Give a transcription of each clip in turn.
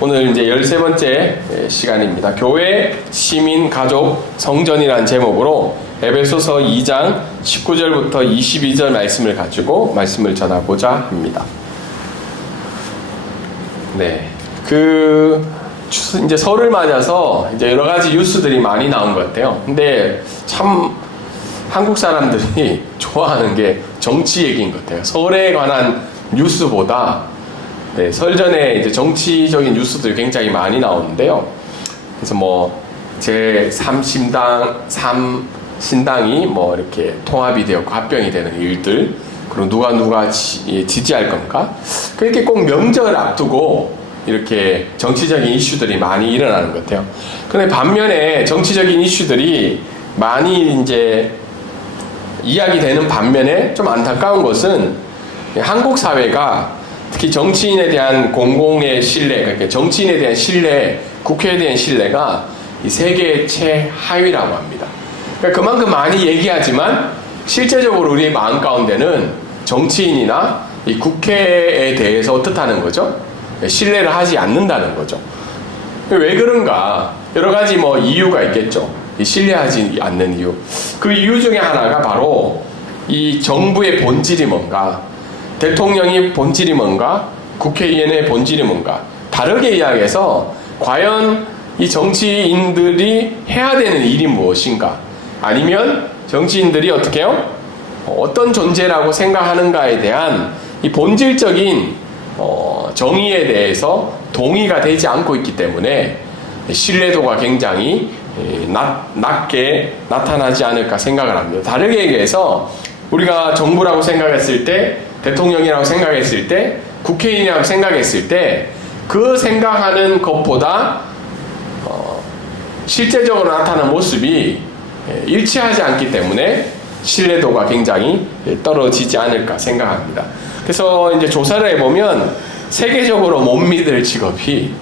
오늘 이제 13번째 시간입니다. 교회, 시민, 가족, 성전이라는 제목으로 에베소서 2장 19절부터 22절 말씀을 가지고 말씀을 전하고자 합니다. 네. 이제 설을 맞아서 이제 여러 가지 뉴스들이 많이 나온 것 같아요. 근데 참 한국 사람들이 좋아하는 게 정치 얘기인 것 같아요. 설에 관한 뉴스보다 설 전에 이제 정치적인 뉴스들이 굉장히 많이 나오는데요. 그래서 제3신당이 이렇게 통합이 되었고 합병이 되는 일들, 그리고 누가 지지할 건가? 그렇게 꼭 명절 앞두고 이렇게 정치적인 이슈들이 많이 일어나는 것 같아요. 근데 반면에 정치적인 이슈들이 많이 이제 이야기되는 반면에 좀 안타까운 것은 한국 사회가 특히 정치인에 대한 공공의 신뢰, 그러니까 정치인에 대한 신뢰, 국회에 대한 신뢰가 이 세계 최하위라고 합니다. 그러니까 그만큼 많이 얘기하지만 실제적으로 우리의 마음 가운데는 정치인이나 이 국회에 대해서 어떻다는 거죠? 신뢰를 하지 않는다는 거죠. 왜 그런가? 여러 가지 이유가 있겠죠. 신뢰하지 않는 이유. 그 이유 중에 하나가 바로 이 정부의 본질이 뭔가, 대통령이 본질이 뭔가, 국회의원의 본질이 뭔가, 다르게 이야기해서 과연 이 정치인들이 해야 되는 일이 무엇인가, 아니면 정치인들이 어떻게 해요? 어떤 존재라고 생각하는가에 대한 이 본질적인 정의에 대해서 동의가 되지 않고 있기 때문에 신뢰도가 굉장히 낮게 나타나지 않을까 생각을 합니다. 다르게 얘기해서 우리가 정부라고 생각했을 때, 대통령이라고 생각했을 때, 국회의원이라고 생각했을 때 그 생각하는 것보다 실제적으로 나타나는 모습이 일치하지 않기 때문에 신뢰도가 굉장히 떨어지지 않을까 생각합니다. 그래서 이제 조사를 해보면 세계적으로 못 믿을 직업이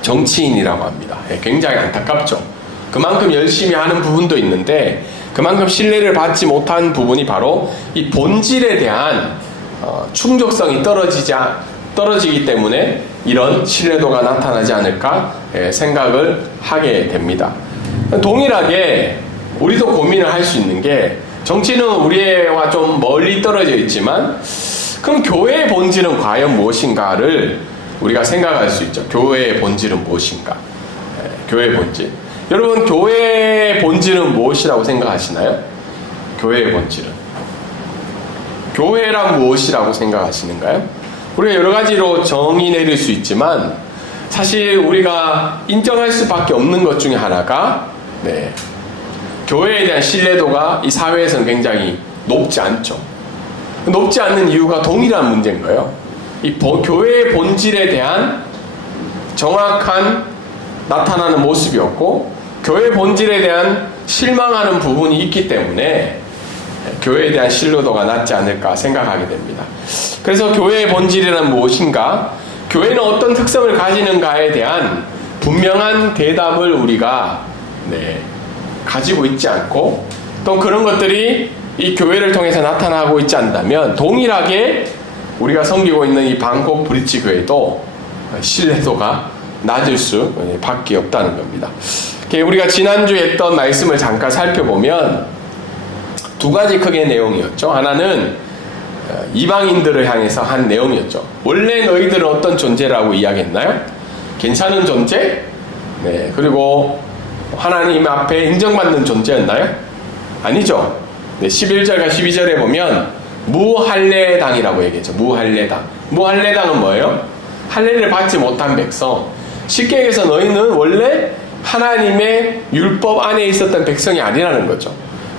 정치인이라고 합니다. 굉장히 안타깝죠. 그만큼 열심히 하는 부분도 있는데 그만큼 신뢰를 받지 못한 부분이 바로 이 본질에 대한 충족성이 떨어지기 때문에 이런 신뢰도가 나타나지 않을까 생각을 하게 됩니다. 동일하게 우리도 고민을 할 수 있는 게, 정치는 우리와 좀 멀리 떨어져 있지만 그럼 교회의 본질은 과연 무엇인가를 우리가 생각할 수 있죠. 교회의 본질은 무엇인가? 교회의 본질. 여러분, 교회의 본질은 무엇이라고 생각하시나요? 교회의 본질은. 교회란 무엇이라고 생각하시는가요? 우리가 여러 가지로 정의 내릴 수 있지만 사실 우리가 인정할 수밖에 없는 것 중에 하나가 교회에 대한 신뢰도가 이 사회에서는 굉장히 높지 않죠. 높지 않는 이유가 동일한 문제인 거예요. 이 교회의 본질에 대한 정확한 나타나는 모습이 없고 교회의 본질에 대한 실망하는 부분이 있기 때문에 교회에 대한 신뢰도가 낮지 않을까 생각하게 됩니다. 그래서 교회의 본질이란 무엇인가? 교회는 어떤 특성을 가지는가에 대한 분명한 대답을 우리가 가지고 있지 않고, 또 그런 것들이 이 교회를 통해서 나타나고 있지 않다면 동일하게 우리가 섬기고 있는 이 방콕 브릿지 교회도 신뢰도가 낮을 수밖에 없다는 겁니다. 우리가 지난주에 했던 말씀을 잠깐 살펴보면 두 가지 크게 내용이었죠. 하나는 이방인들을 향해서 한 내용이었죠. 원래 너희들은 어떤 존재라고 이야기했나요? 괜찮은 존재? 그리고 하나님 앞에 인정받는 존재였나요? 아니죠. 11절과 12절에 보면 무할례당이라고 얘기했죠. 무할례당. 무할례당은 뭐예요? 할례를 받지 못한 백성. 쉽게 얘기해서 너희는 원래 하나님의 율법 안에 있었던 백성이 아니라는 거죠.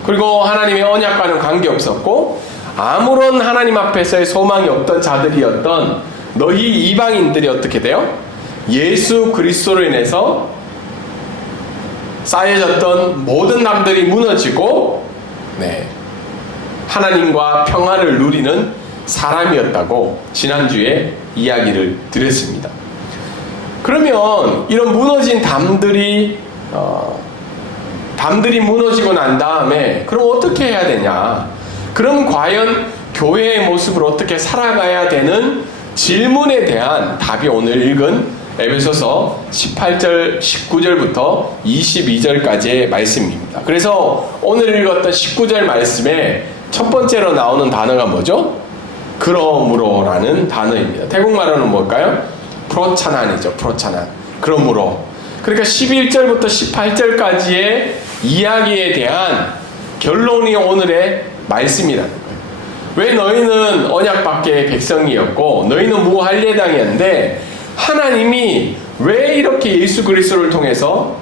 그리고 하나님의 언약과는 관계없었고 아무런 하나님 앞에서의 소망이 없던 자들이었던 너희 이방인들이 어떻게 돼요? 예수 그리스도로 인해서 쌓여졌던 모든 남들이 무너지고 하나님과 평화를 누리는 사람이었다고 지난주에 이야기를 드렸습니다. 그러면 이런 무너진 담들이 무너지고 난 다음에 그럼 어떻게 해야 되냐? 그럼 과연 교회의 모습을 어떻게 살아가야 되는 질문에 대한 답이 오늘 읽은 에베소서 18절, 19절부터 22절까지의 말씀입니다. 그래서 오늘 읽었던 19절 말씀에 첫 번째로 나오는 단어가 뭐죠? 그러므로라는 단어입니다. 태국말로는 뭘까요? 프로차난이죠. 프로차난. 그러므로. 그러니까 11절부터 18절까지의 이야기에 대한 결론이 오늘의 말씀이라는 거예요. 왜 너희는 언약 밖의 백성이었고 너희는 무할례당이었는데 하나님이 왜 이렇게 예수 그리스도를 통해서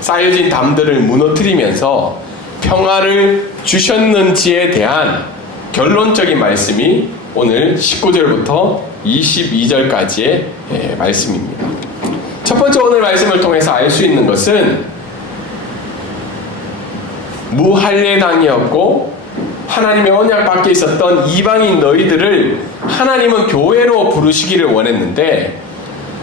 쌓여진 담들을 무너뜨리면서 평화를 주셨는지에 대한 결론적인 말씀이 오늘 19절부터 22절까지의 말씀입니다. 첫 번째 오늘 말씀을 통해서 알 수 있는 것은 무할례당이었고 하나님의 언약 밖에 있었던 이방인 너희들을 하나님은 교회로 부르시기를 원했는데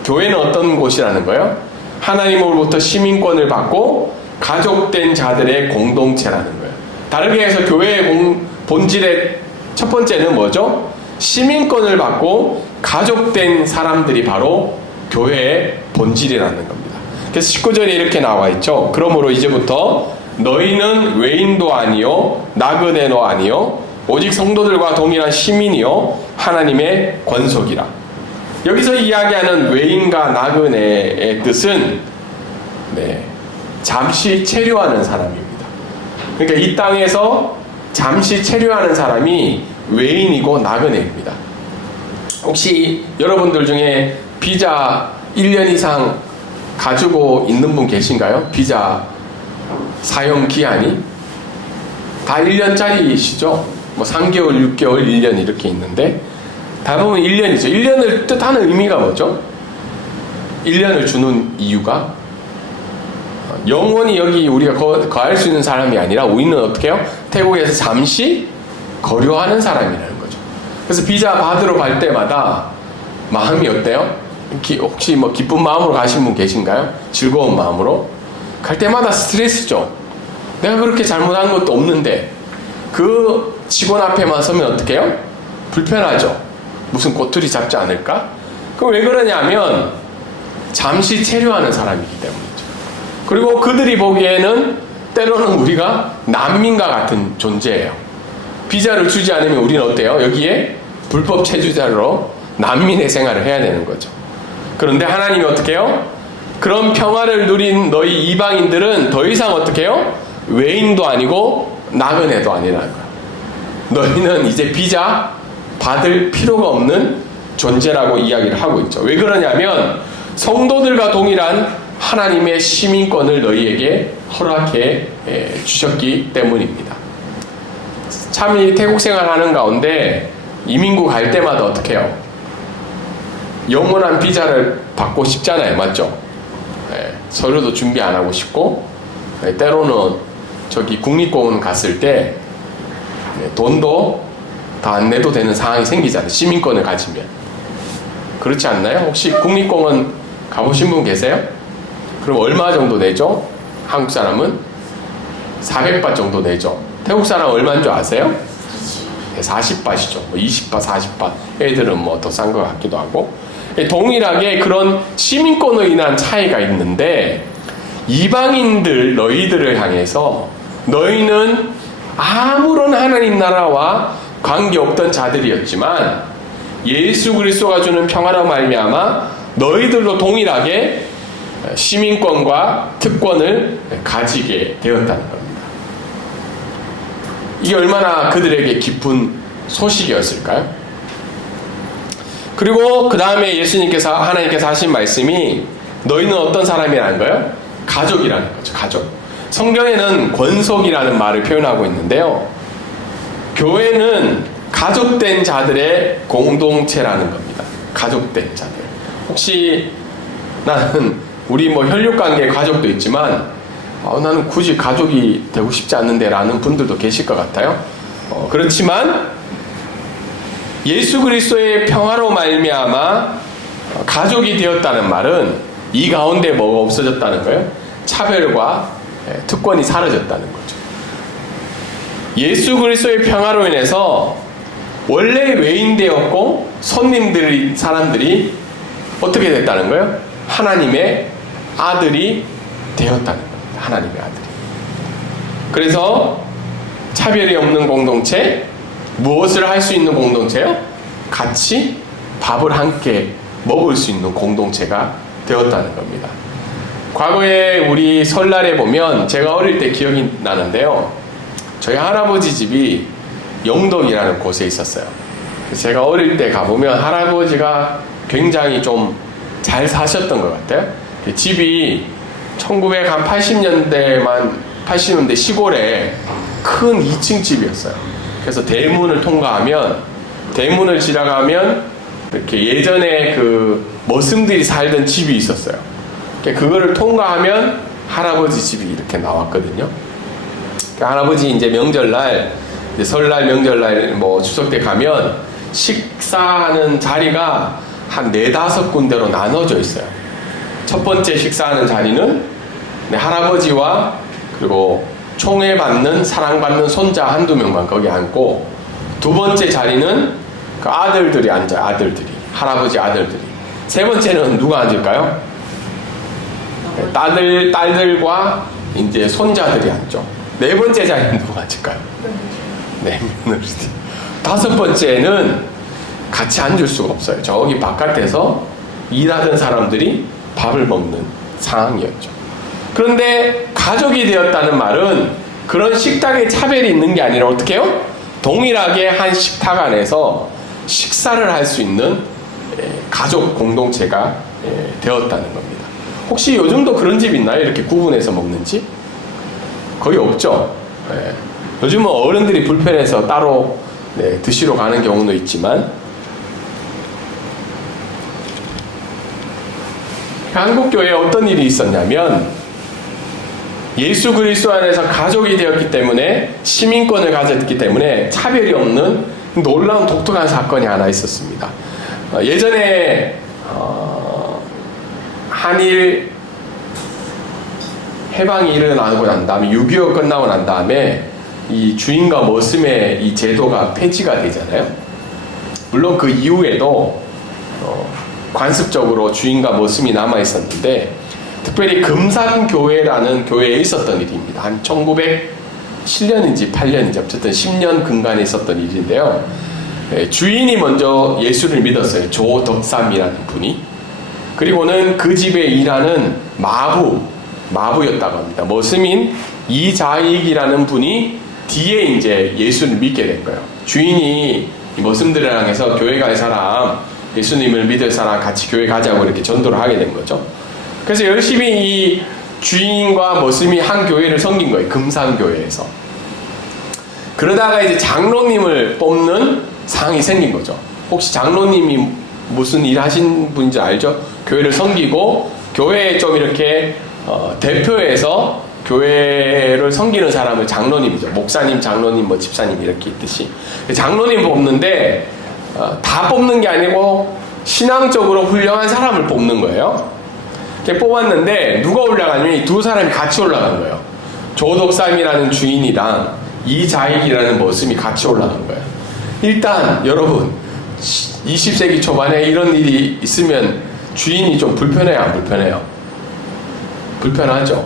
교회는 어떤 곳이라는 거예요? 하나님으로부터 시민권을 받고 가족된 자들의 공동체라는 거예요. 다르게 해서 교회의 본질의 첫 번째는 뭐죠? 시민권을 받고 가족된 사람들이 바로 교회의 본질이라는 겁니다. 그래서 19절에 이렇게 나와 있죠. 그러므로 이제부터 너희는 외인도 아니요 나그네도 아니요 오직 성도들과 동일한 시민이요 하나님의 권속이라. 여기서 이야기하는 외인과 나그네의 뜻은 잠시 체류하는 사람입니다. 그러니까 이 땅에서 잠시 체류하는 사람이 외인이고 나그네입니다. 혹시 여러분들 중에 비자 1년 이상 가지고 있는 분 계신가요? 비자 사용 기한이 다 1년짜리시죠? 뭐 3개월, 6개월, 1년 이렇게 있는데 대부분 1년이죠. 1년을 뜻하는 의미가 뭐죠? 1년을 주는 이유가 영원히 여기 우리가 거할 수 있는 사람이 아니라 우리는 어떻게 해요? 태국에서 잠시 거류하는 사람이라는 거죠. 그래서 비자 받으러 갈 때마다 마음이 어때요? 혹시 뭐 기쁜 마음으로 가신 분 계신가요? 즐거운 마음으로? 갈 때마다 스트레스죠. 내가 그렇게 잘못한 것도 없는데 그 직원 앞에만 서면 어떻게 해요? 불편하죠. 무슨 꼬투리 잡지 않을까? 그럼 왜 그러냐면 잠시 체류하는 사람이기 때문이죠. 그리고 그들이 보기에는 때로는 우리가 난민과 같은 존재예요. 비자를 주지 않으면 우리는 어때요? 여기에 불법 체류자로 난민의 생활을 해야 되는 거죠. 그런데 하나님이 어떻게 해요? 그런 평화를 누린 너희 이방인들은 더 이상 어떻게 해요? 외인도 아니고 나그네도 아니라는 거야. 너희는 이제 비자 받을 필요가 없는 존재라고 이야기를 하고 있죠. 왜 그러냐면 성도들과 동일한 하나님의 시민권을 너희에게 허락해 주셨기 때문입니다. 참 이 태국 생활하는 가운데 이민국 갈 때마다 어떻게 해요? 영원한 비자를 받고 싶잖아요. 맞죠? 서류도 준비 안 하고 싶고 때로는 저기 국립공원 갔을 때 돈도 다 안 내도 되는 상황이 생기잖아요. 시민권을 가지면. 그렇지 않나요? 혹시 국립공원 가보신 분 계세요? 그럼 얼마 정도 내죠? 한국 사람은 400바 정도 내죠. 태국 사람 얼마인 줄 아세요? 40바시죠. 20바, 40바. 애들은 뭐 더 싼 것 같기도 하고. 동일하게 그런 시민권으로 인한 차이가 있는데 이방인들 너희들을 향해서 너희는 아무런 하나님 나라와 관계없던 자들이었지만 예수 그리스도가 주는 평화로 말미암아 너희들도 동일하게 시민권과 특권을 가지게 되었다는 겁니다. 이게 얼마나 그들에게 기쁜 소식이었을까요? 그리고 그 다음에 하나님께서 하신 말씀이 너희는 어떤 사람이라는 거예요? 가족이라는 거죠. 가족. 성경에는 권속이라는 말을 표현하고 있는데요. 교회는 가족된 자들의 공동체라는 겁니다. 가족된 자들. 혹시 나는 우리 뭐 혈육관계 가족도 있지만 나는 굳이 가족이 되고 싶지 않는데 라는 분들도 계실 것 같아요. 그렇지만 예수 그리스도의 평화로 말미암아 가족이 되었다는 말은 이 가운데 뭐가 없어졌다는 거예요? 차별과 특권이 사라졌다는 거죠. 예수 그리스도의 평화로 인해서 원래 외인되었고 사람들이 어떻게 됐다는 거예요? 하나님의 아들이 되었다는 겁니다. 하나님의 아들이. 그래서 차별이 없는 공동체, 무엇을 할 수 있는 공동체요? 같이 밥을 함께 먹을 수 있는 공동체가 되었다는 겁니다. 과거에 우리 설날에 보면 제가 어릴 때 기억이 나는데요. 저희 할아버지 집이 영덕이라는 곳에 있었어요. 제가 어릴 때 가보면 할아버지가 굉장히 좀 잘 사셨던 것 같아요. 집이 80년대 시골에 큰 2층 집이었어요. 그래서 대문을 지나가면 이렇게 예전에 그 머슴들이 살던 집이 있었어요. 그거를 통과하면 할아버지 집이 이렇게 나왔거든요. 할아버지 이제 명절날, 설날, 명절날, 추석 때 가면 식사하는 자리가 한 4-5군데로 나눠져 있어요. 첫 번째 식사하는 자리는 할아버지와 그리고 총애받는, 사랑받는 손자 한두 명만 거기 앉고, 두 번째 자리는 그 아들들이 앉아요. 할아버지 아들들이. 세 번째는 누가 앉을까요? 딸들과 이제 손자들이 앉죠. 네 번째 자리는 누가 앉을까요? 네, 며느리들. 다섯 번째는 같이 앉을 수가 없어요. 저기 바깥에서 일하던 사람들이 밥을 먹는 상황이었죠. 그런데 가족이 되었다는 말은 그런 식탁에 차별이 있는 게 아니라 어떻게 해요? 동일하게 한 식탁 안에서 식사를 할 수 있는 가족 공동체가 되었다는 겁니다. 혹시 요즘도 그런 집 있나요? 이렇게 구분해서 먹는 집? 거의 없죠. 요즘은 어른들이 불편해서 따로 드시러 가는 경우도 있지만, 한국교회에 어떤 일이 있었냐면, 예수 그리스도 안에서 가족이 되었기 때문에, 시민권을 가졌기 때문에 차별이 없는 놀라운 독특한 사건이 하나 있었습니다. 예전에 한일 해방이 일어나고 난 다음에, 6.25 끝나고 난 다음에 이 주인과 머슴의 이 제도가 폐지가 되잖아요. 물론 그 이후에도 관습적으로 주인과 머슴이 남아 있었는데, 특별히 금산교회라는 교회에 있었던 일입니다. 한 1907년인지 8년인지 어쨌든 10년 근간에 있었던 일인데요. 주인이 먼저 예수를 믿었어요. 조덕삼이라는 분이. 그리고는 그 집에 일하는 마부였다고 합니다. 머슴인 이자익이라는 분이 뒤에 이제 예수를 믿게 된 거예요. 주인이 머슴들이랑 해서 교회 갈 사람, 예수님을 믿을 사람 같이 교회 가자고 이렇게 전도를 하게 된 거죠. 그래서 열심히 이 주인과 머슴이 한 교회를 섬긴 거예요. 금산교회에서. 그러다가 이제 장로님을 뽑는 상황이 생긴 거죠. 혹시 장로님이 무슨 일 하신 분인지 알죠? 교회를 섬기고 교회에 좀 이렇게 대표해서 교회를 섬기는 사람을 장로님이죠. 목사님, 장로님, 집사님 이렇게 있듯이. 장로님 뽑는데 다 뽑는 게 아니고 신앙적으로 훌륭한 사람을 뽑는 거예요. 이렇게 뽑았는데 누가 올라가냐면 이 두 사람이 같이 올라간 거예요. 조덕삼이라는 주인이랑 이자익이라는 머슴이 같이 올라간 거예요. 일단 여러분 20세기 초반에 이런 일이 있으면 주인이 좀 불편해요, 안 불편해요? 불편하죠.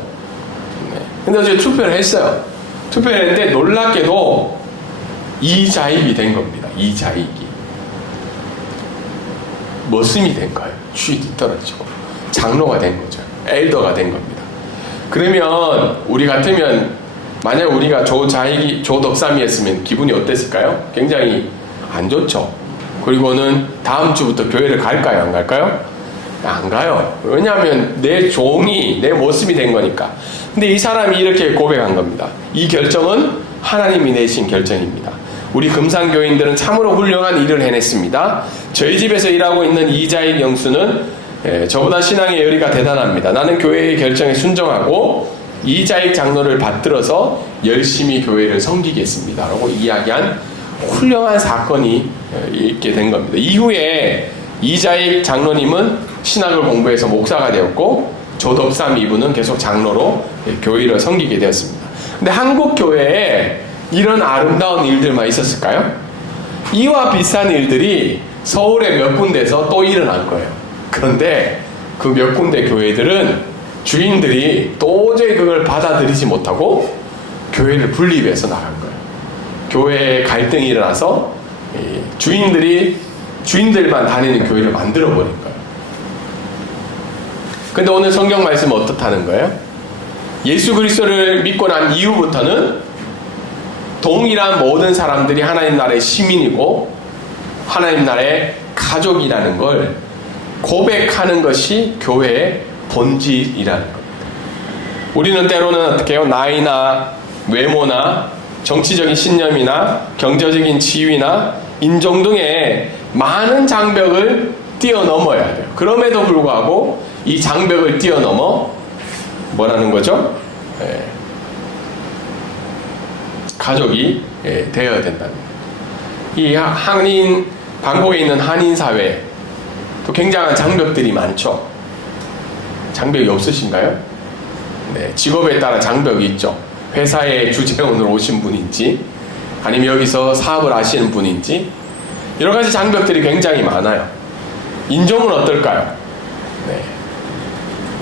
근데 어제 투표를 했어요. 투표를 했는데 놀랍게도 이자익이 된 겁니다. 이자익이. 머슴이 된 거예요. 주인이 떨어지고. 장로가 된 거죠. 엘더가 된 겁니다. 그러면 우리 같으면 만약 우리가 조덕삼이었으면 기분이 어땠을까요? 굉장히 안 좋죠. 그리고는 다음 주부터 교회를 갈까요? 안 갈까요? 안 가요. 왜냐하면 내 종이 내 모습이 된 거니까. 근데 이 사람이 이렇게 고백한 겁니다. 이 결정은 하나님이 내신 결정입니다. 우리 금산교인들은 참으로 훌륭한 일을 해냈습니다. 저희 집에서 일하고 있는 이자익 영수는 저보다 신앙의 열의가 대단합니다. 나는 교회의 결정에 순종하고 이자익 장로를 받들어서 열심히 교회를 섬기겠습니다. 라고 이야기한 훌륭한 사건이 있게 된 겁니다. 이후에 이자익 장로님은 신학을 공부해서 목사가 되었고 조덕삼 이분은 계속 장로로 교회를 섬기게 되었습니다. 근데 한국 교회에 이런 아름다운 일들만 있었을까요? 이와 비슷한 일들이 서울의 몇 군데에서 또 일어난 거예요. 그런데 그 몇 군데 교회들은 주인들이 도저히 그걸 받아들이지 못하고 교회를 분립해서 나간 거예요. 교회에 갈등이 일어나서 주인들만 다니는 교회를 만들어 버린 거예요. 근데 오늘 성경 말씀은 어떻다는 거예요? 예수 그리스도를 믿고 난 이후부터는 동일한 모든 사람들이 하나님 나라의 시민이고 하나님 나라의 가족이라는 걸 고백하는 것이 교회의 본질이라는 겁니다. 우리는 때로는 어떻게 해요? 나이나 외모나 정치적인 신념이나 경제적인 지위나 인종 등의 많은 장벽을 뛰어넘어야 돼요. 그럼에도 불구하고 이 장벽을 뛰어넘어 뭐라는 거죠? 가족이 되어야 된다는 거예요. 방콕에 있는 한인 사회 또 굉장한 장벽들이 많죠. 장벽이 없으신가요? 네, 직업에 따라 장벽이 있죠. 회사에 주재원으로 오신 분인지 아니면 여기서 사업을 하시는 분인지 여러 가지 장벽들이 굉장히 많아요. 인종은 어떨까요? 네.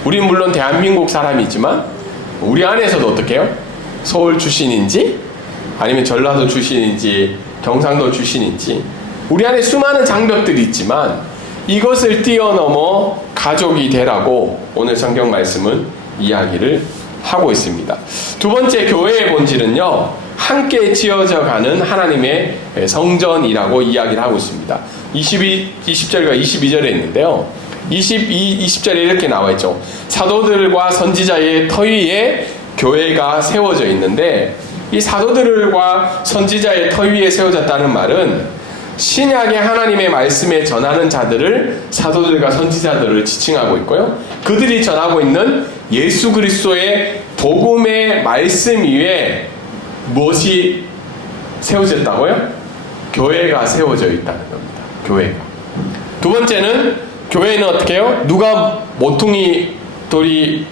우린 물론 대한민국 사람이지만 우리 안에서도 어떻게 해요? 서울 출신인지 아니면 전라도 출신인지 경상도 출신인지 우리 안에 수많은 장벽들이 있지만 이것을 뛰어넘어 가족이 되라고 오늘 성경 말씀은 이야기를 하고 있습니다. 두 번째 교회의 본질은요, 함께 지어져 가는 하나님의 성전이라고 이야기를 하고 있습니다. 20절과 22절에 있는데요. 20절에 이렇게 나와 있죠. 사도들과 선지자의 터 위에 교회가 세워져 있는데 이 사도들과 선지자의 터 위에 세워졌다는 말은 신약의 하나님의 말씀에 전하는 자들을 사도들과 선지자들을 지칭하고 있고요. 그들이 전하고 있는 예수 그리스도의 복음의 말씀 위에 무엇이 세워졌다고요? 교회가 세워져 있다는 겁니다. 교회가. 두 번째는 교회는 어떻게 해요? 누가 모퉁이 돌이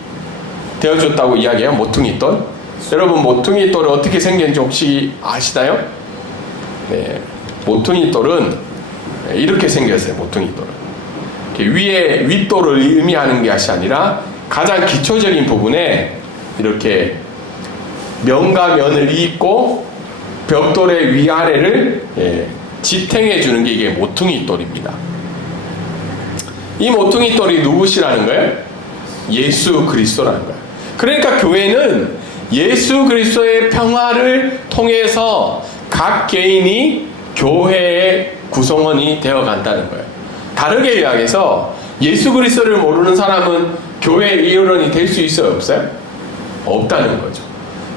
되어줬다고 이야기해요? 모퉁이 돌? 여러분 모퉁이 돌이 어떻게 생겼는지 혹시 아시나요? 네. 모퉁이 돌은 이렇게 생겼어요. 모퉁이 돌은 위에 윗돌을 의미하는 것이 아니라 가장 기초적인 부분에 이렇게 면과 면을 잇고 벽돌의 위아래를 지탱해 주는 게 이게 모퉁이 돌입니다. 이 모퉁이 돌이 누구시라는 거예요? 예수 그리스도라는 거예요. 그러니까 교회는 예수 그리스도의 평화를 통해서 각 개인이 교회의 구성원이 되어간다는 거예요. 다르게 이야기해서 예수 그리스도를 모르는 사람은 교회의 일원이 될 수 있어요? 없어요? 없다는 거죠.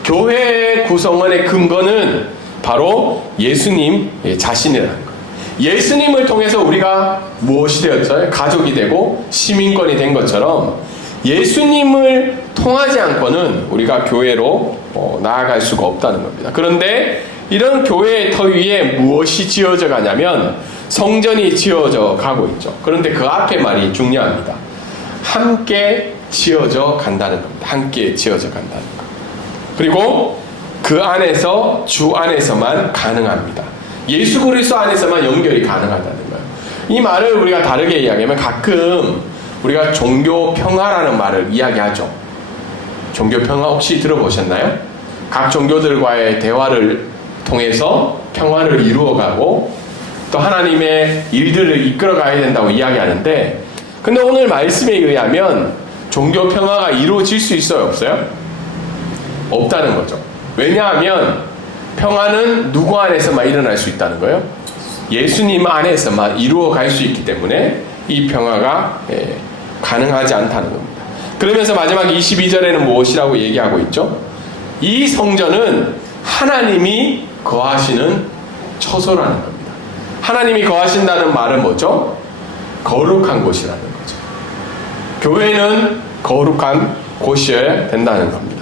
교회의 구성원의 근거는 바로 예수님 자신이라는 거예요. 예수님을 통해서 우리가 무엇이 되었어요? 가족이 되고 시민권이 된 것처럼 예수님을 통하지 않고는 우리가 교회로 나아갈 수가 없다는 겁니다. 그런데 이런 교회의 터 위에 무엇이 지어져 가냐면 성전이 지어져 가고 있죠. 그런데 그 앞에 말이 중요합니다. 함께 지어져 간다는 겁니다. 함께 지어져 간다는 것. 그리고 그 안에서 주 안에서만 가능합니다. 예수 그리스도 안에서만 연결이 가능하다는 거예요. 이 말을 우리가 다르게 이야기하면 가끔 우리가 종교 평화라는 말을 이야기하죠. 종교 평화 혹시 들어보셨나요? 각 종교들과의 대화를 통해서 평화를 이루어가고 또 하나님의 일들을 이끌어가야 된다고 이야기하는데 근데 오늘 말씀에 의하면 종교 평화가 이루어질 수 있어요? 없어요? 없다는 거죠. 왜냐하면 평화는 누구 안에서만 일어날 수 있다는 거예요? 예수님 안에서만 이루어갈 수 있기 때문에 이 평화가 가능하지 않다는 겁니다. 그러면서 마지막 22절에는 무엇이라고 얘기하고 있죠? 이 성전은 하나님이 거하시는 처소라는 겁니다. 하나님이 거하신다는 말은 뭐죠? 거룩한 곳이라는 거죠. 교회는 거룩한 곳이어야 된다는 겁니다.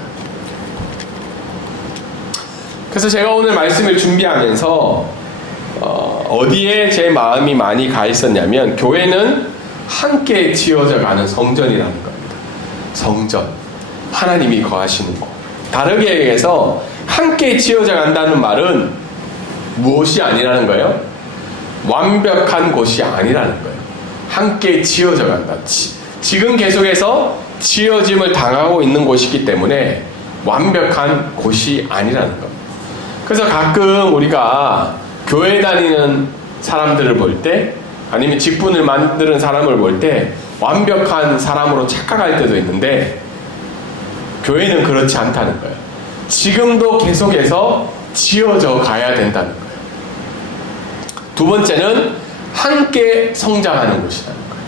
그래서 제가 오늘 말씀을 준비하면서 어디에 제 마음이 많이 가 있었냐면 교회는 함께 지어져 가는 성전이라는 겁니다. 성전. 하나님이 거하시는 곳. 다르게 얘기해서 함께 지어져 간다는 말은 무엇이 아니라는 거예요? 완벽한 곳이 아니라는 거예요. 함께 지어져 간다. 지금 계속해서 지어짐을 당하고 있는 곳이기 때문에 완벽한 곳이 아니라는 겁니다. 그래서 가끔 우리가 교회 다니는 사람들을 볼 때, 아니면 직분을 만드는 사람을 볼 때 완벽한 사람으로 착각할 때도 있는데, 교회는 그렇지 않다는 거예요. 지금도 계속해서 지어져 가야 된다는 거예요. 두 번째는 함께 성장하는 곳이라는 거예요.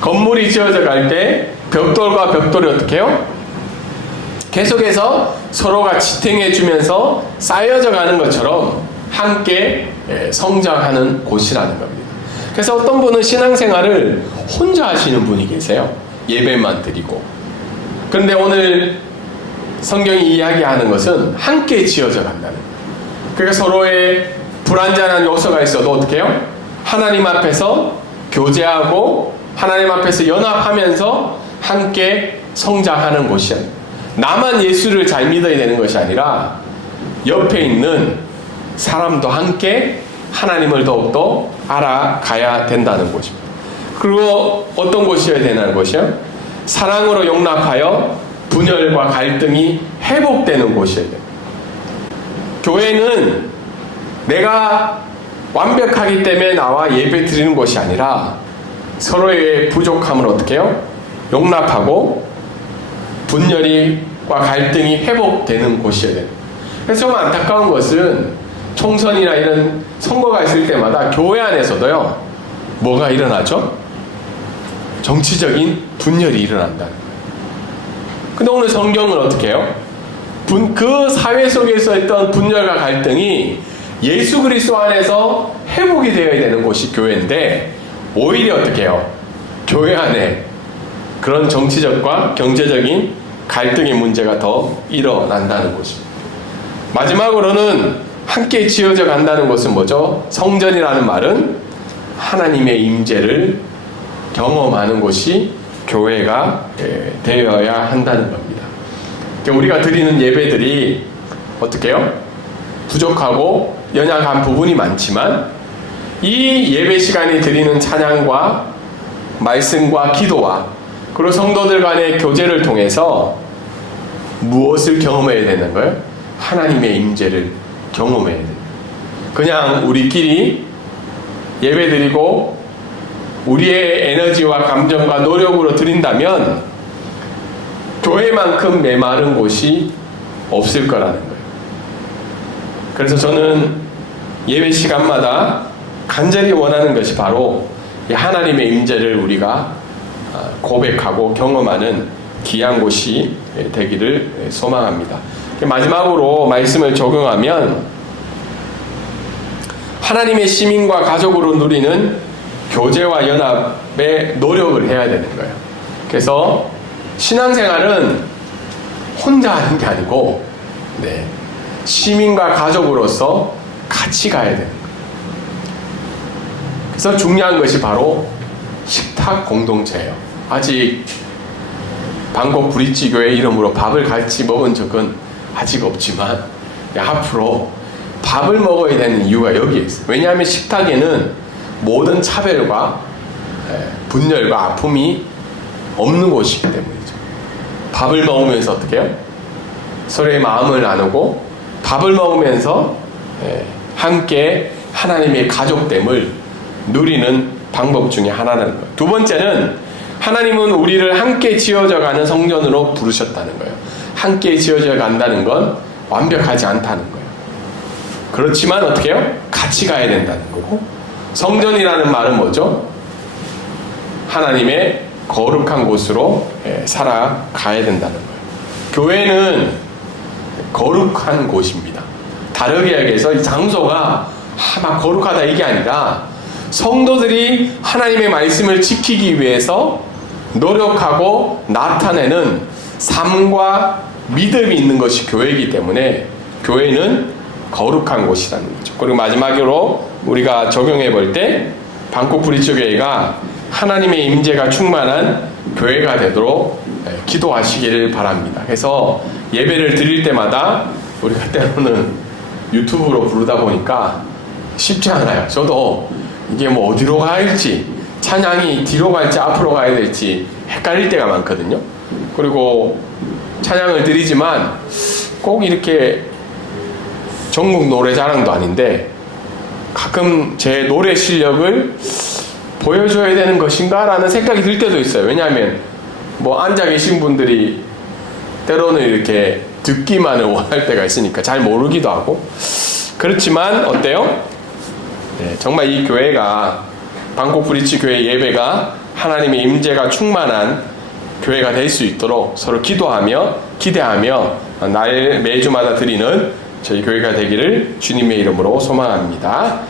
건물이 지어져 갈 때 벽돌과 벽돌이 어떻게 해요? 계속해서 서로가 지탱해 주면서 쌓여져 가는 것처럼 함께 성장하는 곳이라는 겁니다. 그래서 어떤 분은 신앙생활을 혼자 하시는 분이 계세요. 예배만 드리고. 그런데 오늘 성경이 이야기하는 것은 함께 지어져 간다는 거예요. 그러니까 서로의 불완전한 요소가 있어도 어떻게 해요? 하나님 앞에서 교제하고 하나님 앞에서 연합하면서 함께 성장하는 곳이야. 나만 예수를 잘 믿어야 되는 것이 아니라 옆에 있는 사람도 함께 하나님을 더욱더 알아가야 된다는 곳입니다. 그리고 어떤 곳이어야 되는 것이요? 사랑으로 용납하여 분열과 갈등이 회복되는 곳이어야 됩니다. 교회는 내가 완벽하기 때문에 나와 예배 드리는 것이 아니라 서로의 부족함을 어떻게 해요? 용납하고 분열과 갈등이 회복되는 곳이어야 됩니다. 그래서 좀 안타까운 것은 총선이나 이런 선거가 있을 때마다 교회 안에서도요, 뭐가 일어나죠? 정치적인 분열이 일어난다는 거예요. 근데 오늘 성경은 어떻게 해요? 그 사회 속에서 있던 분열과 갈등이 예수 그리스도 안에서 회복이 되어야 되는 곳이 교회인데, 오히려 어떻게 해요? 교회 안에 그런 정치적과 경제적인 갈등의 문제가 더 일어난다는 것입니다. 마지막으로는 함께 지어져 간다는 것은 뭐죠? 성전이라는 말은 하나님의 임재를 경험하는 곳이 교회가 되어야 한다는 겁니다. 우리가 드리는 예배들이 어떻게 해요? 부족하고 연약한 부분이 많지만 이 예배 시간에 드리는 찬양과 말씀과 기도와 그리고 성도들 간의 교제를 통해서 무엇을 경험해야 되는 거예요? 하나님의 임재를 경험해야 돼요. 그냥 우리끼리 예배 드리고 우리의 에너지와 감정과 노력으로 드린다면 교회만큼 메마른 곳이 없을 거라는 거예요. 그래서 저는 예배 시간마다 간절히 원하는 것이 바로 하나님의 임재를 우리가 고백하고 경험하는 귀한 곳이 되기를 소망합니다. 마지막으로 말씀을 적용하면 하나님의 시민과 가족으로 누리는 교제와 연합에 노력을 해야 되는 거예요. 그래서 신앙생활은 혼자 하는 게 아니고 시민과 가족으로서 같이 가야 되는 거예요. 그래서 중요한 것이 바로 식탁 공동체예요. 아직 방콕 브릿지교회 이름으로 밥을 같이 먹은 적은 아직 없지만 앞으로 밥을 먹어야 되는 이유가 여기에 있어요. 왜냐하면 식탁에는 모든 차별과 분열과 아픔이 없는 곳이기 때문이죠. 밥을 먹으면서 어떻게 해요? 서로의 마음을 나누고 밥을 먹으면서 함께 하나님의 가족됨을 누리는 방법 중에 하나라는 거예요. 두 번째는 하나님은 우리를 함께 지어져 가는 성전으로 부르셨다는 거예요. 함께 지어져 간다는 건 완벽하지 않다는 거예요. 그렇지만 어떻게 해요? 같이 가야 된다는 거고, 성전이라는 말은 뭐죠? 하나님의 거룩한 곳으로 살아가야 된다는 거예요. 교회는 거룩한 곳입니다. 다르게 얘기해서 이 장소가 막 거룩하다 이게 아니라 성도들이 하나님의 말씀을 지키기 위해서 노력하고 나타내는 삶과 믿음이 있는 것이 교회이기 때문에 교회는 거룩한 곳이라는 거죠. 그리고 마지막으로 우리가 적용해 볼 때 방콕 브릿지 교회가 하나님의 임재가 충만한 교회가 되도록 기도하시기를 바랍니다. 그래서 예배를 드릴 때마다 우리가 때로는 유튜브로 부르다 보니까 쉽지 않아요. 저도 이게 뭐 어디로 가야 할지, 찬양이 뒤로 갈지 앞으로 가야 될지 헷갈릴 때가 많거든요. 그리고 찬양을 드리지만 꼭 이렇게 전국 노래자랑도 아닌데 가끔 제 노래 실력을 보여줘야 되는 것인가 라는 생각이 들 때도 있어요. 왜냐하면 뭐 앉아 계신 분들이 때로는 이렇게 듣기만을 원할 때가 있으니까 잘 모르기도 하고. 그렇지만 어때요? 네, 정말 이 교회가 방콕 브리치 교회 예배가 하나님의 임재가 충만한 교회가 될 수 있도록 서로 기도하며 기대하며 매주마다 드리는 저희 교회가 되기를 주님의 이름으로 소망합니다.